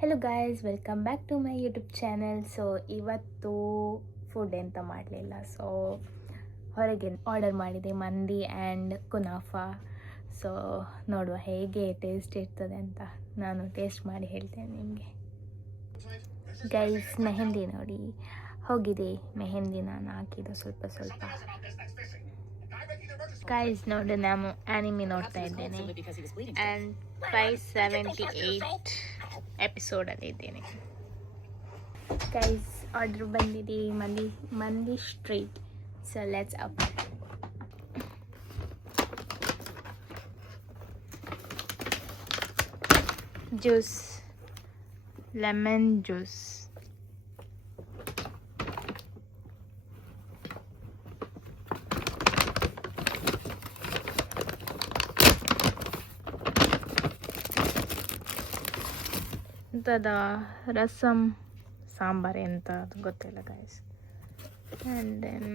Hello guys, welcome back to my YouTube channel. So ಇವತ್ತು food ಎಂತ ಮಾಡಲಿಲ್ಲ, so ಹೊರಗೆ ಆರ್ಡರ್ ಮಾಡಿದೆ ಮಂದಿ ಆ್ಯಂಡ್ ಕುನಾಫಾ. ಸೊ ನೋಡುವ ಹೇಗೆ ಟೇಸ್ಟ್ ಇರ್ತದೆ ಅಂತ ನಾನು ಟೇಸ್ಟ್ ಮಾಡಿ ಹೇಳ್ತೇನೆ ನಿಮಗೆ. ಗೈಸ್, ಮೆಹಂದಿ ನೋಡಿ ಹೋಗಿದೆ. ಮೆಹಂದಿ ನಾನು ಹಾಕಿದ್ದು ಸ್ವಲ್ಪ ಸ್ವಲ್ಪ. ಗೈಸ್ ನೋಡಿ, ನಾನು ಆ್ಯನಿಮಿ ನೋಡ್ತಾ ಇದ್ದೇನೆ ಆ್ಯಂಡ್ 578 ಎಪಿಸೋಡಲ್ಲಿ ಇದ್ದೇನೆ. ಗೈಸ್, ಆರ್ಡ್ರ್ ಬಂದಿದೆ Mandi Street. So let's up. Juice, lemon juice. ಎಂಥದ ರಸಮ್ ಸಾಂಬಾರು ಎಂತ ಅದು ಗೊತ್ತಿಲ್ಲ ಗೈಸ್. ಆ್ಯಂಡ್ ದೆನ್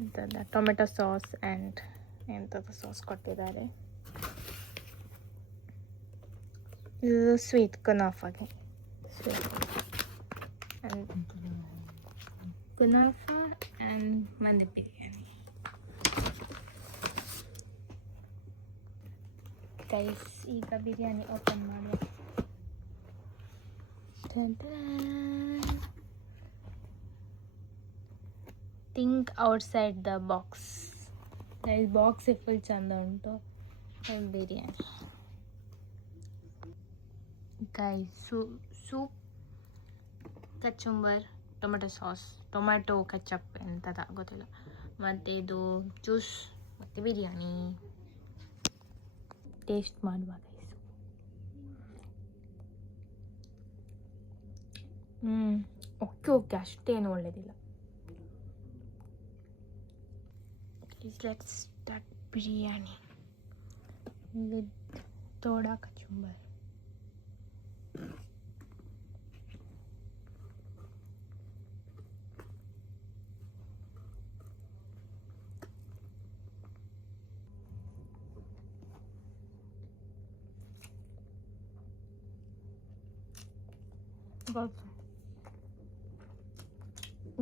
ಎಂಥದ ಟೊಮೆಟೊ ಸಾಸ್ ಆ್ಯಂಡ್ ಎಂಥದ್ದು ಸಾಸ್ ಕೊಟ್ಟಿದ್ದಾರೆ. ಇದು ಸ್ವೀಟ್ ಕುನಾಫಾಗೆ, sweet and kunafa and mandi biryani. Guys, ಈಗ ಬಿರಿಯಾನಿ ಓಪನ್ ಮಾಡಿ. Think outside the box. Guys, box full ಚಂದ ಉಂಟು. Biryani guys, soup, kachumber, tomato sauce, tomato ketchup ಎಂಥದ ಗೊತ್ತಿಲ್ಲ, ಮತ್ತು ಇದು ಜ್ಯೂಸ್ ಮತ್ತು ಬಿರಿಯಾನಿ. ಟೇಸ್ಟ್ ಮಾಡುವ ಗೈಸ್. ಓಕೆ, ಅಷ್ಟೇನು ಒಳ್ಳೆಯದಿಲ್ಲ. ಲೆಟ್ಸ್ ಸ್ಟಾರ್ಟ್ ಬಿರಿಯಾನಿ ವಿತ್ ತೋಡಾ ಕಚುಂಬರ್.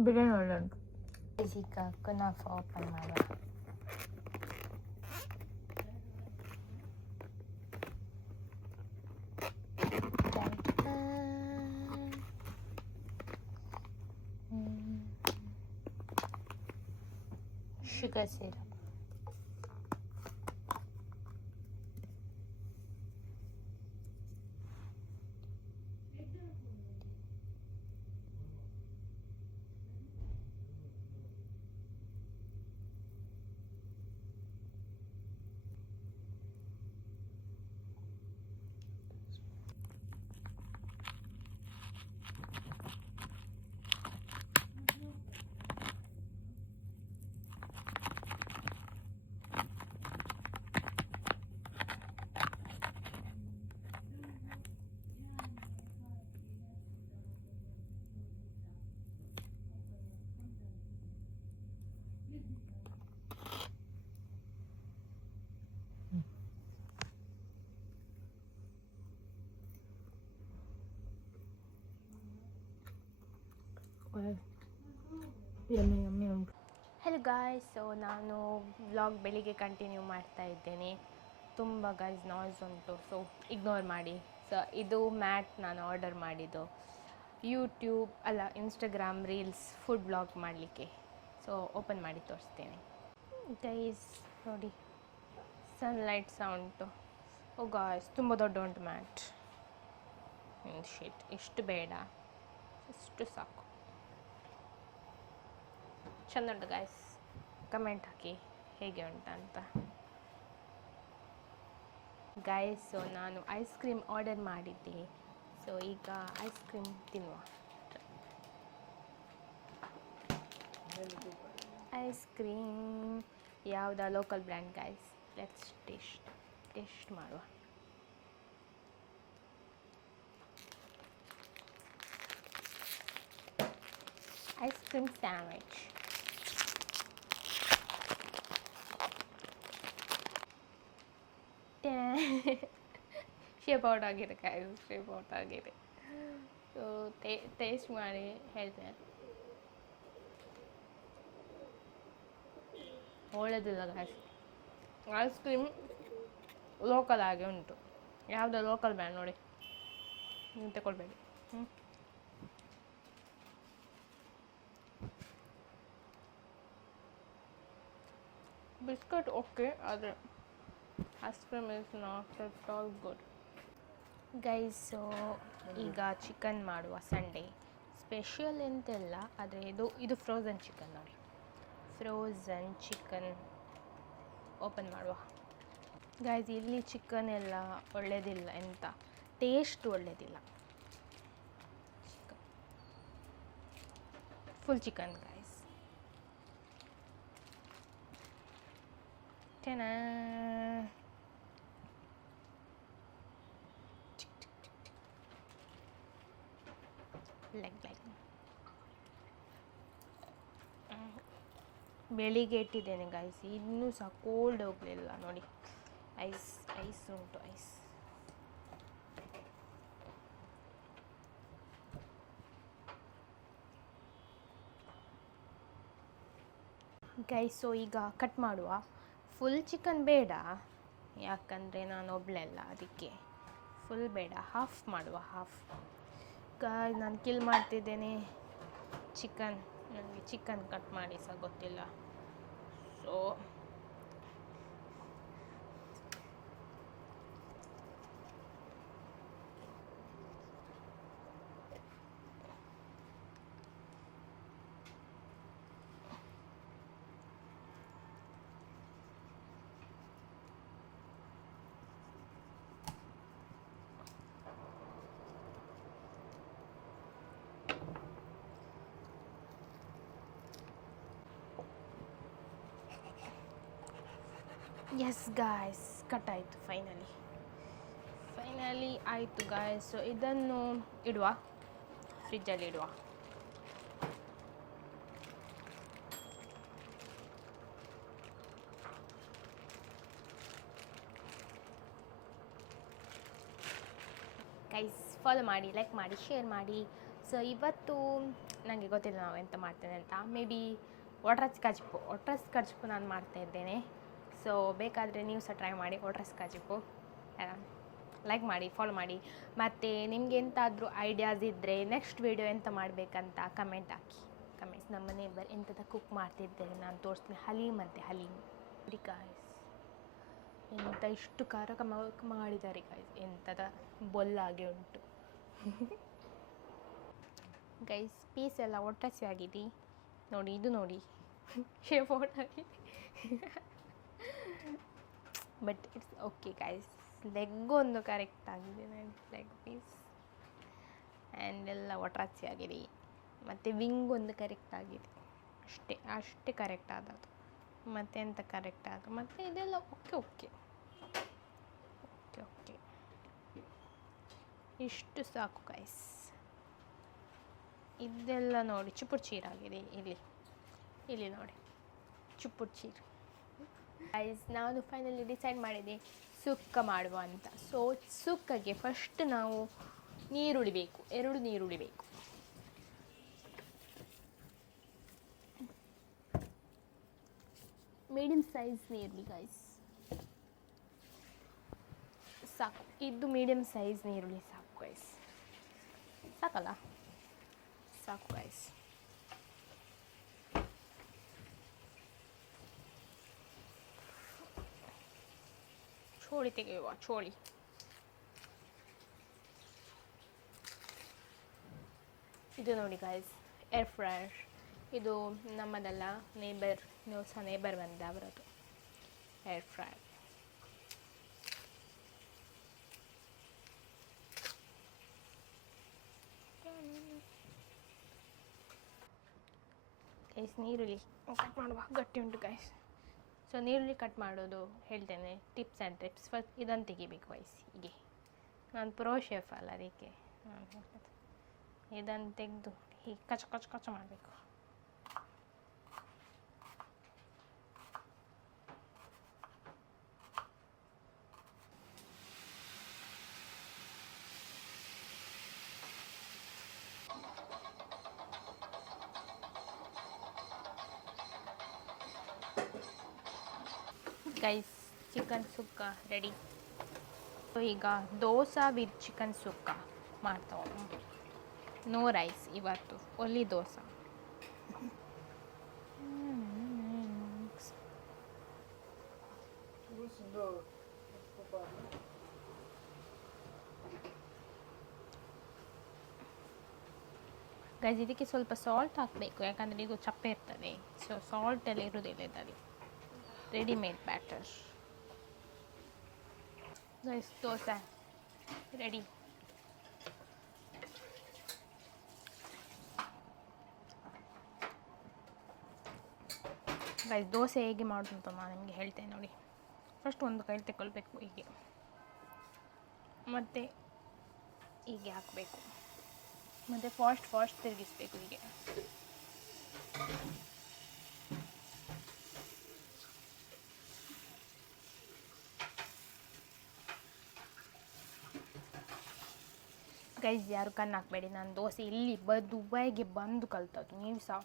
ಬಿರಿಯಾನಿ ಒಳ್ಳೆ ಉಂಟು. ಈಗ ಕುನಾಫಾ ಓಪನ್ ಮಾಡುವ. Sugar syrup, hello guys. So ನಾನು ವ್ಲಾಗ್ ಬೆಳಿಗ್ಗೆ ಕಂಟಿನ್ಯೂ ಮಾಡ್ತಾ ಇದ್ದೇನೆ. ತುಂಬ ಗೈಸ್ ನಾಯ್ಸ್ ಉಂಟು, ಸೊ ಇಗ್ನೋರ್ ಮಾಡಿ. ಸೊ ಇದು ಮ್ಯಾಟ್ ನಾನು ಆರ್ಡರ್ ಮಾಡಿದ್ದು ಯೂಟ್ಯೂಬ್ ಅಲ್ಲ, ಇನ್ಸ್ಟಾಗ್ರಾಮ್ ರೀಲ್ಸ್ ಫುಡ್ ವ್ಲಾಗ್ ಮಾಡಲಿಕ್ಕೆ. ಸೊ ಓಪನ್ ಮಾಡಿ ತೋರಿಸ್ತೇನೆ ಗೈಸ್. ನೋಡಿ, ಸನ್ಲೈಟ್ ಸಹ ಉಂಟು. ಓ ಗಾಯ್ಸ್, ತುಂಬ ದೊಡ್ಡ ಉಂಟು ಮ್ಯಾಟ್. ಶೀಟ್ ಇಷ್ಟು ಬೇಡ, ಇಷ್ಟು ಸಾಕು. ಚೆಂದ ಉಂಟು ಗಾಯ್ಸ್, ಕಮೆಂಟ್ ಹಾಕಿ ಹೇಗೆ ಉಂಟಂತ ಗಾಯ್ಸ್. ಸೊ ನಾನು ಐಸ್ ಕ್ರೀಮ್ ಆರ್ಡರ್ ಮಾಡಿದ್ದೆ. ಸೊ ಈಗ ಐಸ್ ಕ್ರೀಮ್ ತಿನ್ನುವ. ಐಸ್ ಕ್ರೀಮ್ ಯಾವುದಾ local brand guys. Let's taste ಮಾಡುವ. Ice cream sandwich. Shape out ಆಗಿದೆ ಕಾಯಿ, ಶೇಪ್ ಔಟ್ ಆಗಿದೆ. ಸೊ ಟೇಸ್ಟ್ ಮಾಡಿ ಹೇಳ್ತೇನೆ. ಒಳ್ಳೆದಿಲ್ಲ ಗಾಯ್ಸ್. ಐಸ್ ಕ್ರೀಮ್ ಲೋಕಲ್ ಆಗಿ ಉಂಟು, ಯಾವುದೋ ಲೋಕಲ್ ಬ್ರ್ಯಾಂಡ್ ನೋಡಿ, ನೀವು ತಗೊಳ್ಬೇಡಿ. ಬಿಸ್ಕಟ್ ಓಕೆ, ಆದರೆ ice cream is not at all good. Guys, so ಈಗ ಚಿಕನ್ ಮಾಡುವ. ಸಂಡೇ ಸ್ಪೆಷಲ್ ಎಂತೆಲ್ಲ, ಆದರೆ ಇದು ಫ್ರೋಝನ್ ಚಿಕನ್ ನೋಡಿ. ಫ್ರೋಝನ್ ಚಿಕನ್ ಓಪನ್ ಮಾಡುವ. ಗೈಸ್, ಇಲ್ಲಿ ಚಿಕನ್ ಎಲ್ಲ ಒಳ್ಳೆಯದಿಲ್ಲ, ಎಂತ ಟೇಸ್ಟ್ ಒಳ್ಳೆಯದಿಲ್ಲ. Chicken full chicken guys. ಬೆಳಿಗ್ಗೆ ಇಟ್ಟಿದ್ದೇನೆ ಗೈಸ್, ಇನ್ನೂ ಸಹ ಕೋಲ್ಡ್ ಹೋಗಲಿಲ್ಲ ನೋಡಿ. ಐಸ್ ಉಂಟು, ಐಸ್. ಗೈಸ್, ಸೊ ಈಗ ಕಟ್ ಮಾಡುವ. ಫುಲ್ ಚಿಕನ್ ಬೇಡ, ಯಾಕಂದರೆ ನಾನು ಒಬ್ಬಳೆಲ್ಲ, ಅದಕ್ಕೆ ಫುಲ್ ಬೇಡ, ಹಾಫ್ ಮಾಡುವ. ಹಾಫ್ ನಾನು ಕಿಲ್ ಮಾಡ್ತಿದ್ದೇನೆ ಚಿಕನ್. ನನಗೆ ಚಿಕನ್ ಕಟ್ ಮಾಡಿ ಸಹ ಗೊತ್ತಿಲ್ಲ. ಸೊ ಎಸ್ ಗಾಯ್ಸ್, ಕಟ್ ಆಯಿತು ಫೈನಲಿ ಆಯಿತು ಗಾಯ್ಸ್. ಸೊ ಇದನ್ನು ಇಡುವ, ಫ್ರಿಜ್ಜಲ್ಲಿ ಇಡುವ. ಗೈಸ್, ಫಾಲೋ ಮಾಡಿ, ಲೈಕ್ ಮಾಡಿ, ಶೇರ್ ಮಾಡಿ. ಸೊ ಇವತ್ತು ನನಗೆ ಗೊತ್ತಿಲ್ಲ ನಾವು ಎಂತ ಮಾಡ್ತೇನೆ ಅಂತ. ಮೇ ಬಿ ಒಟ್ರಸ್ ಕಚ್ಪು ನಾನು ಮಾಡ್ತಾಯಿದ್ದೇನೆ. ಸೊ ಬೇಕಾದರೆ ನೀವು ಸಹ ಟ್ರೈ ಮಾಡಿ ಒಟ್ರಸ್ ಕಚ್ಪು. ಲೈಕ್ ಮಾಡಿ, ಫಾಲೋ ಮಾಡಿ. ಮತ್ತು ನಿಮ್ಗೆ ಎಂತಾದರೂ ಐಡಿಯಾಸ್ ಇದ್ದರೆ ನೆಕ್ಸ್ಟ್ ವೀಡಿಯೋ ಎಂತ ಮಾಡಬೇಕಂತ ಕಮೆಂಟ್ ಹಾಕಿ. ಕಮೆಂಟ್ಸ್. ನಮ್ಮ ನೇಬರ್ ಎಂಥದ ಕುಕ್ ಮಾಡ್ತಿದ್ದೇನೆ ನಾನು ತೋರಿಸ್ತೀನಿ. ಹಲೀಮ್ ಬಿಡಿ ಗಾಯ್ಸ್, ಎಂಥ ಇಷ್ಟು ಖಾರ ಮಾಡಿದ್ದಾರೆ ಗಾಯ್ಸ್, ಎಂಥದ ಬೊಲ್ಲಾಗೆ ಉಂಟು. ಗೈಸ್, ಪೀಸ್ ಎಲ್ಲ ಒಟ್ಟಾಸಿ ಆಗಿದೆ ನೋಡಿ. ಇದು ನೋಡಿ, ಶೇಪ್ ಔಟ್ ಆಗಿದೆ. But it's okay guys. Leg ಒಂದು ಕರೆಕ್ಟ್ ಆಗಿದೆ ನೋಡಿ, ಲೆಗ್ ಪೀಸ್ ಆ್ಯಂಡ್ ಎಲ್ಲ ಒಟ್ರಾಸಿ ಆಗಿದೆ. ಮತ್ತು ವಿಂಗ್ ಒಂದು ಕರೆಕ್ಟ್ ಆಗಿದೆ, ಅಷ್ಟೇ ಕರೆಕ್ಟ್ ಆದದ್ದು. ಮತ್ತು ಎಂತ ಕರೆಕ್ಟ್ ಆದ, ಮತ್ತು ಇದೆಲ್ಲ ಓಕೆ ಇಷ್ಟು ಸಾಕು ಗೈಸ್. ಇದೆಲ್ಲ ನೋಡಿ ಚುಪ್ಪುರ್ ಚೀರಾಗಿದೆ. ಇಲ್ಲಿ ನೋಡಿ ಚುಪ್ಪುರ್ ಚೀರು. ಗೈಸ್, ನಾನು ಫೈನಲಿ ಡಿಸೈಡ್ ಮಾಡಿದೆ ಸುಕ್ಕ ಮಾಡುವ ಅಂತ. ಸೊ ಸುಕ್ಕಗೆ ಫಸ್ಟ್ ನಾವು ನೀರುಳ್ಳಿ ಬೇಕು, 2 ನೀರುಳ್ಳಿ ಬೇಕು. ಮೀಡಿಯಮ್ ಸೈಜ್ ನೀರುಳ್ಳಿ ಗೈಸ್, ಸಾಕು. ಇದು ಮೀಡಿಯಮ್ ಸೈಜ್ ನೀರುಳ್ಳಿ ಸಾಕು ಗೈಸ್. ಸಾಕಲ್ಲ? ಸಾಕು ಗೈಸ್. ಚೋಳಿ ತೆಗೆಯುವ, ಚೋಳಿ. ಇದು ನೋಡಿ ಗೈಸ್, ಏರ್ ಫ್ರೈಯರ್. ಇದು ನಮ್ಮದಲ್ಲ, ನೇಬರ್ ಬಂದ ಅವರದ್ದು ಏರ್ ಫ್ರೈಯರ್. ಗೈಸ್, ನೀರುಳ್ಳಿ ಕಟ್ ಮಾಡುವ, ಗಟ್ಟಿ ಉಂಟು ಗೈಸ್. ಸೊ ನೀರುಳ್ಳಿ ಕಟ್ ಮಾಡೋದು ಹೇಳ್ತೇನೆ, ಟಿಪ್ಸ್ ಆ್ಯಂಡ್ ಟ್ರಿಪ್ಸ್. ಫಸ್ಟ್ ಇದನ್ನು ತೆಗಿಬೇಕು ಗೈಸ್. ಹೀಗೆ ನಾನು ಪ್ರೋ ಶೆಫ್ ಅಲ್ಲ, ಅದಕ್ಕೆ ಇದನ್ನು ತೆಗೆದು ಹೀಗೆ ಕಚ ಮಾಡಬೇಕು. ಗೈಸ್ ಚಿಕನ್ ಸುಕ್ಕ ರೆಡಿ. ಈಗ ದೋಸೆ ವಿತ್ ಚಿಕನ್ ಸುಕ್ಕ ಮಾಡ್ತಾವ. ನೋ ರೈಸ್ ಇವತ್ತು, ಒನ್ಲಿ ದೋಸೆ. ಗೈಸ್ ಇದಕ್ಕೆ ಸ್ವಲ್ಪ ಸಾಲ್ಟ್ ಹಾಕಬೇಕು, ಯಾಕಂದರೆ ಇದು ಚಪ್ಪೆ ಇರ್ತದೆ. ಸೊ ಸಾಲ್ಟ್ ಎಲ್ಲ ಇರೋದಿಲ್ಲ ಇದರಲ್ಲಿ, readymade batter. Guys dosa ready. Guys dosa ಹೇಗೆ ಮಾಡೋದು ಅಂತ ನಾನು ನಿಮಗೆ ಹೇಳ್ತೇನೆ ನೋಡಿ. ಫಸ್ಟ್ ಒಂದು ಕೈ ತಗೊಳ್ಬೇಕು ಹೀಗೆ, ಮತ್ತು ಹೀಗೆ ಹಾಕಬೇಕು, ಮತ್ತು ಫಾಸ್ಟ್ ತಿರುಗಿಸ್ಬೇಕು ಹೀಗೆ. ಗೈಸ್ ಯಾರು ಕಣ್ಣು ಹಾಕಬೇಡಿ, ನಾನು ದೋಸೆ ಇಲ್ಲಿ ದುಬೈಗೆ ಬಂದು ಕಲ್ತದ್ದು. ನೀವು ಸಹ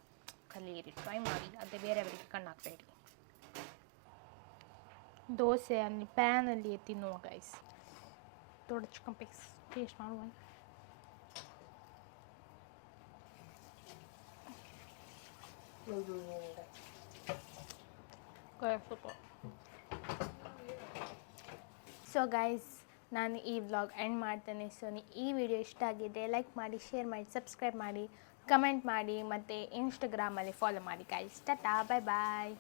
ಕಲಿಯಿರಿ, ಟ್ರೈ ಮಾಡಿ, ಅದೇ ಬೇರೆಯವರಿಗೆ ಕಣ್ಣು ಹಾಕಬೇಡಿ. ದೋಸೆಯಲ್ಲಿ ಪ್ಯಾನಲ್ಲಿ ತಿನ್ನುವ ಗೈಸ್. ಥೋಡ ಚಿಕನ್ ಪೀಸ್ ಟೇಸ್ಟ್ ಮಾಡುವ. ಸೊ ಗೈಸ್ ನಾನು ಈ ವ್ಲಾಗ್ ಎಂಡ್ ಮಾಡ್ತೇನೆ. ಸೊ ಈ ವಿಡಿಯೋ ಇಷ್ಟ ಆಗಿದೆ ಲೈಕ್ ಮಾಡಿ, ಶೇರ್ ಮಾಡಿ, ಸಬ್ಸ್ಕ್ರೈಬ್ ಮಾಡಿ, ಕಮೆಂಟ್ ಮಾಡಿ, ಮತ್ತು ಇನ್ಸ್ಟಾಗ್ರಾಮಲ್ಲಿ ಫಾಲೋ ಮಾಡಿ ಗೈಸ್. ಟಾಟಾ, ಬಾಯ್ ಬಾಯ್.